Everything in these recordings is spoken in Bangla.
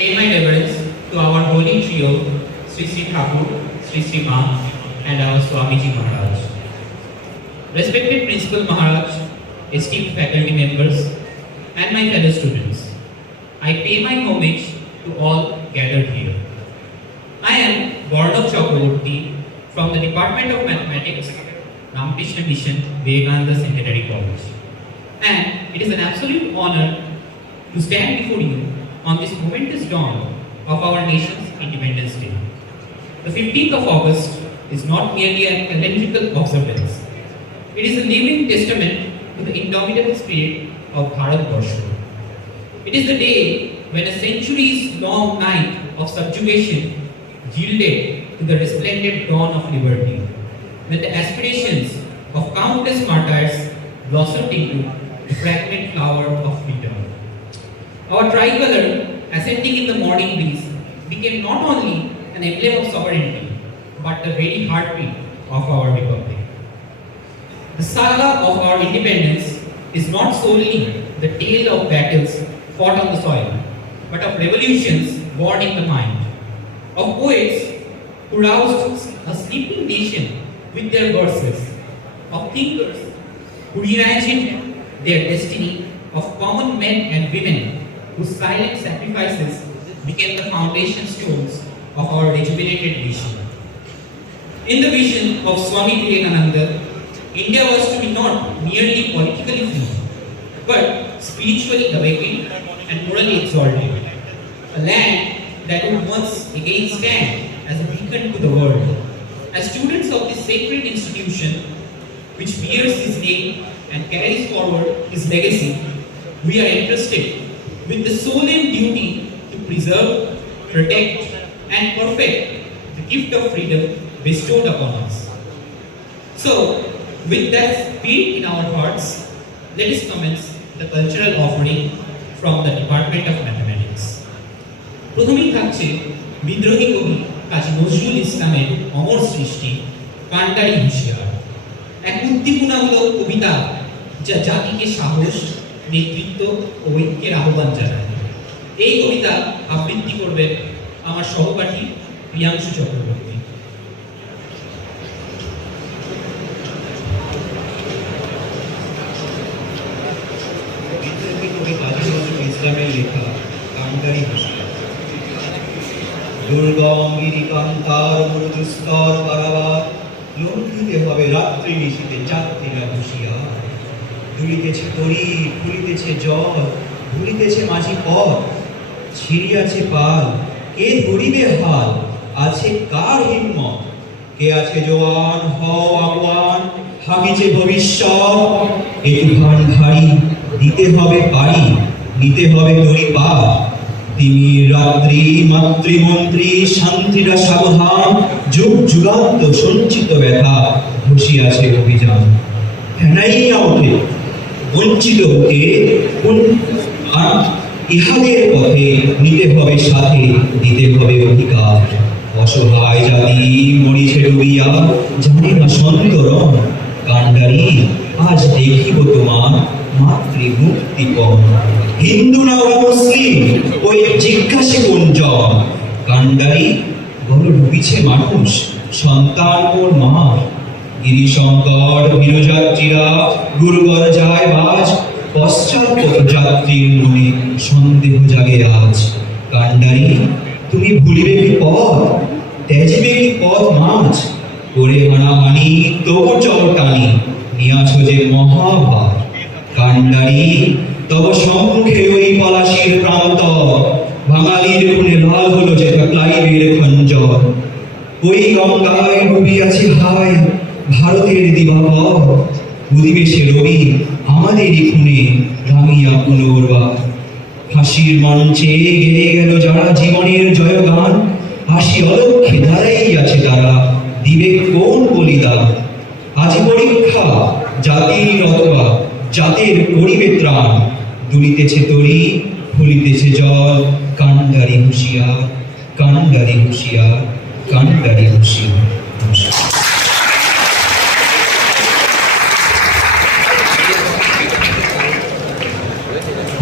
Pay my reverence to our holy trio, Sri Sri Thakur, Sri Sri Ma, and our Swamiji Maharaj. Respected Principal Maharaj, esteemed faculty members, and my fellow students, I pay my homage to all gathered here. I am Gaurav Chakraborty from the Department of Mathematics, Ramakrishna Mission, Vivekananda Secondary College. And it is an absolute honor to stand before you on this momentous dawn of our nation's Independence Day. The 15th of August is not merely a calendrical observance. It is a living testament to the indomitable spirit of Bharatvarsha. It is the day when a centuries-long night of subjugation yielded to the resplendent dawn of liberty, when the aspirations of countless martyrs blossomed into the fragrant flower of freedom. Our tricolor, ascending in the morning breeze, became not only an emblem of sovereignty, but the very heartbeat of our republic. The saga of our independence is not solely the tale of battles fought on the soil, but of revolutions born in the mind, of poets who roused a sleeping nation with their verses, of thinkers who reimagined their destiny, of common men and women whose silent sacrifices became the foundation stones of our rejuvenated nation. In the vision of Swami Vivekananda, India was to be not merely politically free, but spiritually awakened and morally exalted. A land that would once again stand as a beacon to the world. As students of this sacred institution, which bears his name and carries forward his legacy, we are entrusted with the solemn duty to preserve, protect, and perfect the gift of freedom bestowed upon us. So, with that spirit in our hearts, let us commence the cultural offering from the Department of Mathematics. প্রথমেই থাকছে বিদ্রোহী কবি কাজী নজরুল ইসলামের অমর সৃষ্টি কান্ডারি হুঁশিয়ার, এক উদ্দীপনামূলক কবিতা যা জাতিকে সাহস, নেতৃত্ব ও ঐক্যের আহ্বান জানায়। এই কবিতা আবৃত্তি করবেন আমার সহপাঠী প্রিয়াংশু চক্রবর্তী। বিদ্রোহী কবি কাজী নজরুল ইসলামের লেখা কান্ডারি হুঁশিয়ার। দুর্গম গিরিকান্তার মরুদুস্তর কারাবার, লঙ্ঘিতে হবে রাত্রি নিশীতে যাত্রীরা হুঁশিয়ার। দুলিতেছে তরি, ফুলিতেছে জল, ভুলিতেছে মাঝি পথ, ছিড়িয়াছে পাল, কে ধরিবে হাল, আছে কার হিম্মত, কে আছে জোয়ান, হও আগুয়ান, হাকিছে ভবিষ্যৎ। এ তুফান ভারী, দিতে হবে পারি, নিতে হবে তরি পার। তিমির রাত্রি, মাতৃমন্ত্রী, শান্তিরা সাবধান, যুগ যুগান্ত সঞ্চিত ব্যথা, বসিয়াছে অভিযান। ফেনাই না ওঠে, বঞ্চিত হতে ইহাদের পথে, নিতে হবে সাথে, দিতে হবে অধিকার। অসহায় জাতি মরিছে ডুবিয়া, জানে না সন্তরণ। কান্ডারি আজ দেখিব তোমার মাতৃমুক্তিপণ। হিন্দু না ওরা মুসলিম, ওই জিজ্ঞাসে কোনজন। কান্ডারি বড় ডুবিছে মানুষ, সন্তান ওর মা। গিরিশঙ্কর বীরযাত্রীরা গুরুবর যায় বাজ, পশ্চাৎপদ যাত্রীর মনে সন্দেহ জাগে আজ। কান্ডারি তুমি ভুলিবে কি পথ, ত্যাজিবে কি পথ মাঝ। করে হানাহানি তবু চল টানি, নিয়াছ যে মহাভার। কান্ডারি তব সম্মুখে ওই পলাশির প্রান্ত, বাঙালির খুনে লাল হলো যে ক্লাইভের খঞ্জর। ওই গঙ্গায় ডুবিয়াছে হায় ভারতের দিবাকর, উদিবে সে রবি আমাদেরই খুনে রাঙিয়া পুনর্বার। ফাঁসির মঞ্চে গেয়ে গেল যারা জীবনের জয়গান, হাসি অলক্ষে দাঁড়াইয়াছে তারা, দিবে কোন বলিদান। আজ পরীক্ষা জাতির অথবা জাতের করিবে ত্রাণ, দুলিতেছে তরি, ফুলিতেছে জল। কান্ডারি হুঁশিয়ার, কান্ডারি হুঁশিয়ার, কান্ডারি হুঁশিয়ার।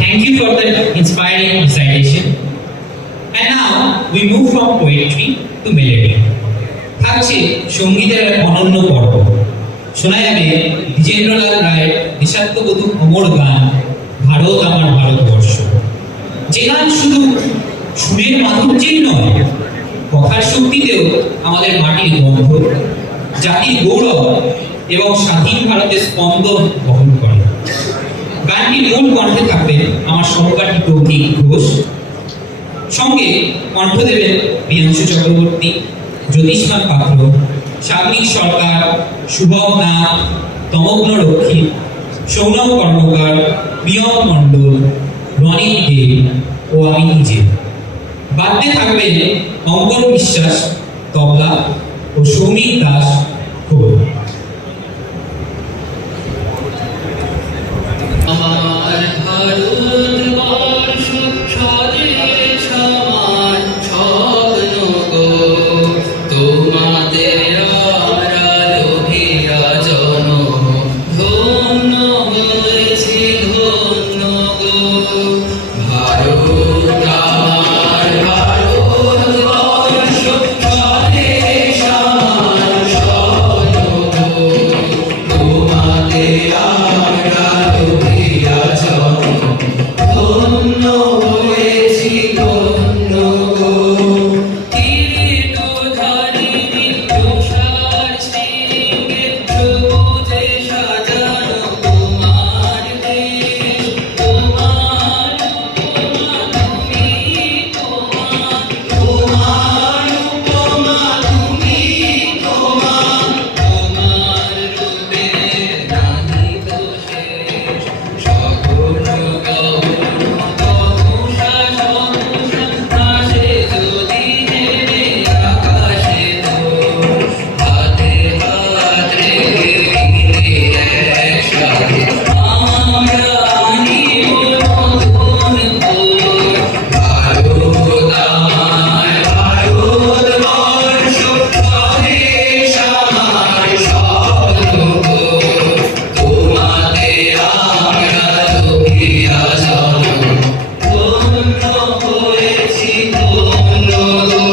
Thank you for the inspiring recitation. we move from poetry to melody. থাকছে সঙ্গীতের এক অনন্য পর্ব। শোনা যাবে দ্বিজেন্দ্রলাল রায়ের দেশাত্মবোধক অমর গান ভারত আমার ভারতবর্ষ। যে গান শুধু সুরের মাধুর্যেই নয়, কথার শক্তিতেও আমাদের মাটির গন্ধ, জাতির গৌরব এবং স্বাধীন ভারতের স্পন্দন বহন করে। গানটির মূল কণ্ঠে থাকবেন আমার সহপাঠী তৌফিক ঘোষ, সঙ্গে কণ্ঠ দেবেন প্রিয়াংশু চক্রবর্তী, জ্যোতিষ্মান পাত্র, সাগ্নিক সরকার, শুভম নাথ, তমগ্ন রক্ষিত, সৌনভ কর্মকার, প্রিয়ম মণ্ডল, রনিত দে ও আমি নিজে। বাদ্যে থাকবেন অঙ্কন বিশ্বাস তবলা ও সৌমিক দাস খোল। আমার ভারতবর্ষ স্বদেশ আমার স্বপ্ন গো, তোমাদের আড়ালো বিরাজন ধন্য হয়েছি ধন্য গো। ভারত আমার ভারতবর্ষ স্বদেশ আমার স্বপ্ন গো, তোমাদের আড়ালো বিরাজন ধন্য হয়েছি ধন্য গো। কিরীটধারী তুষার শৃঙ্গে সবুজে সাজানো তোমার দেশ, তোমার উপমা তুমি, তোমার উপমা তুমি, তোমার রূপে নাহি তো শেষ। সগুণ গৌণ তনুষা সহসা নাশে যদি নেমে আকাশে তো, হাতে হাত রেখে একসাথে আমরা আনিব নতুন ভোর। ভারত আমার ভারতবর্ষ স্বদেশ আমার স্বপ্ন গো, তোমাদের আড়ালো বিরাজন ধন্য হয়েছি ধন্য গো।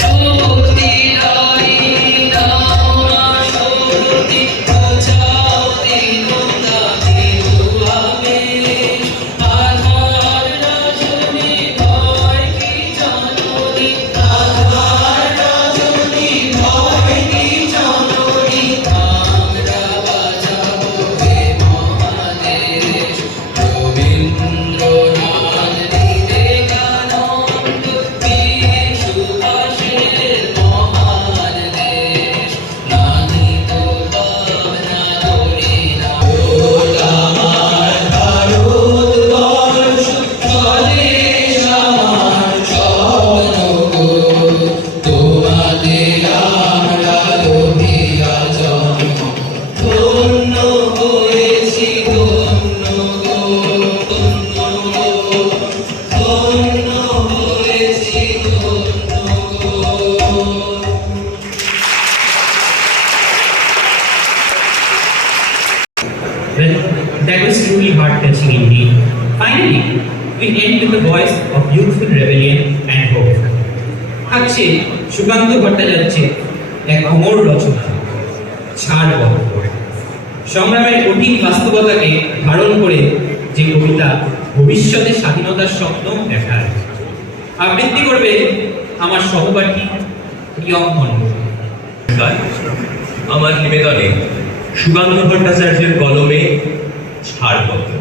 শক্তি দায়িনী দাও না শক্তি, বোঝাও দীনতা দিনুয়াবেশ। আধার রজনী ভয় কি জননী, আধার রজনী ভয় কি জননী। আমরা বাজাবো হে মহাদেশ, রবীন্দ্রনাথ বিবেকানন্দ বীর সুভাষের মহান দেশ। নাহি তো ভাবনা ধরি না আমার ভারতবর্ষ স্বদেশ আমার স্বপ্ন গো, তোমাদের আড়ালো বিরাজন ধন্য হয়েছি ধন্য গো, ধন্য হয়েছি ধন্য গো। Well, that was truly heart-touching indeed. Finally, we end with the voice of youthful rebellion and hope. থাকছে সুকান্ত ভট্টাচার্যের এক অমর রচনা ছাড়পত্র। সংগ্রামের কঠিন বাস্তবতাকে ধারণ করে যে কবিতা ভবিষ্যতের স্বাধীনতার স্বপ্ন দেখায়। আবৃত্তি করবে আমার সহপাঠী প্রিয়ম মণ্ডল। আমার নিবেদনে সুকান্ত ভট্টাচার্যের কলমে ছাড়পত্র।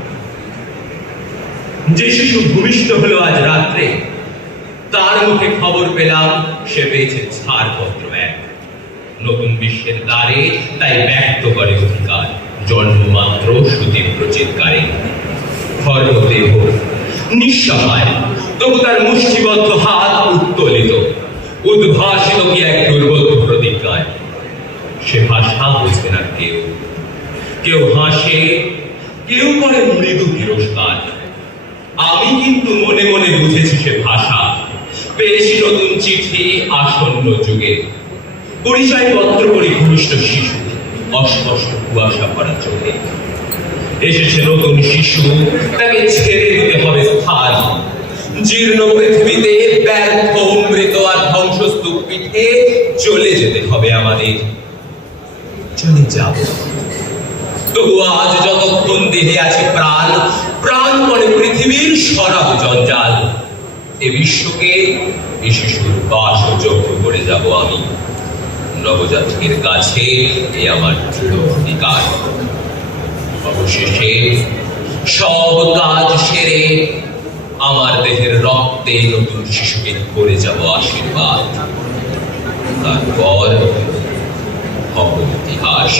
যে শিশু ভূমিষ্ঠ হলো আজ রাত্রে, তার মুখে খবর পেলাম সে পেয়েছে ছাড়পত্র এক। নতুন বিশ্বের দ্বারে তাই ব্যক্ত করে অধিকার, জন্মমাত্র সুতীব্র চিৎকারে। খর্বদেহ নিঃসহায়, তবু তার মুষ্টিবদ্ধ হাত উত্তোলিত, উদ্ভাসিত কি এক দুর্বোধ্য প্রতিজ্ঞায়। সে ভাষা বোঝে না কেউ, কেউ হাসে, কেউ করে মৃদু তিরস্কার। আমি কিন্তু মনে মনে বুঝেছি সে ভাষা, পেয়েছি নতুন চিঠি আসন্ন যুগে। পরিচয় পত্র করি ঘনিষ্ঠ শিশু, অস্পষ্ট কুয়াশা ভরা চোখে। এসেছে নতুন শিশু, তাকে ছেড়ে দিতে হবে স্থান। জীর্ণ পৃথিবীতে ব্যর্থ মৃত আর ধ্বংসস্তূপ পিঠে চলে যেতে হবে আমাদের। চলে যাব, তবু আজ যতক্ষণ দেহে আছে প্রাণ, প্রাণপণে পৃথিবীর সরাব জঞ্জাল। এ বিশ্বকে এ শিশুর বাসযোগ্য করে যাব আমি। নবজাতকের কাছে এ আমার দৃঢ় অধিকার। অবশেষে সব কাজ সেরে আমার দেহের রক্তে নতুন শিশুকে করে যাব আশীর্বাদ। তারপর হবে ইতিহাস।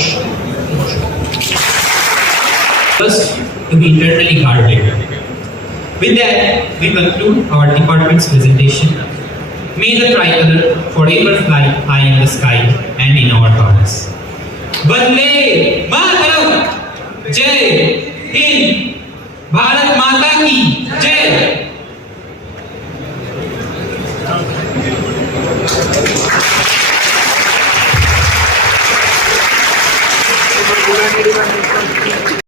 First, to be internally guarded. With that, we conclude our department's presentation. May the tricolor forever fly high in the sky and in our hearts. Vande Mataram! Jai Hind! Bharat Mata ki Jai! Gracias.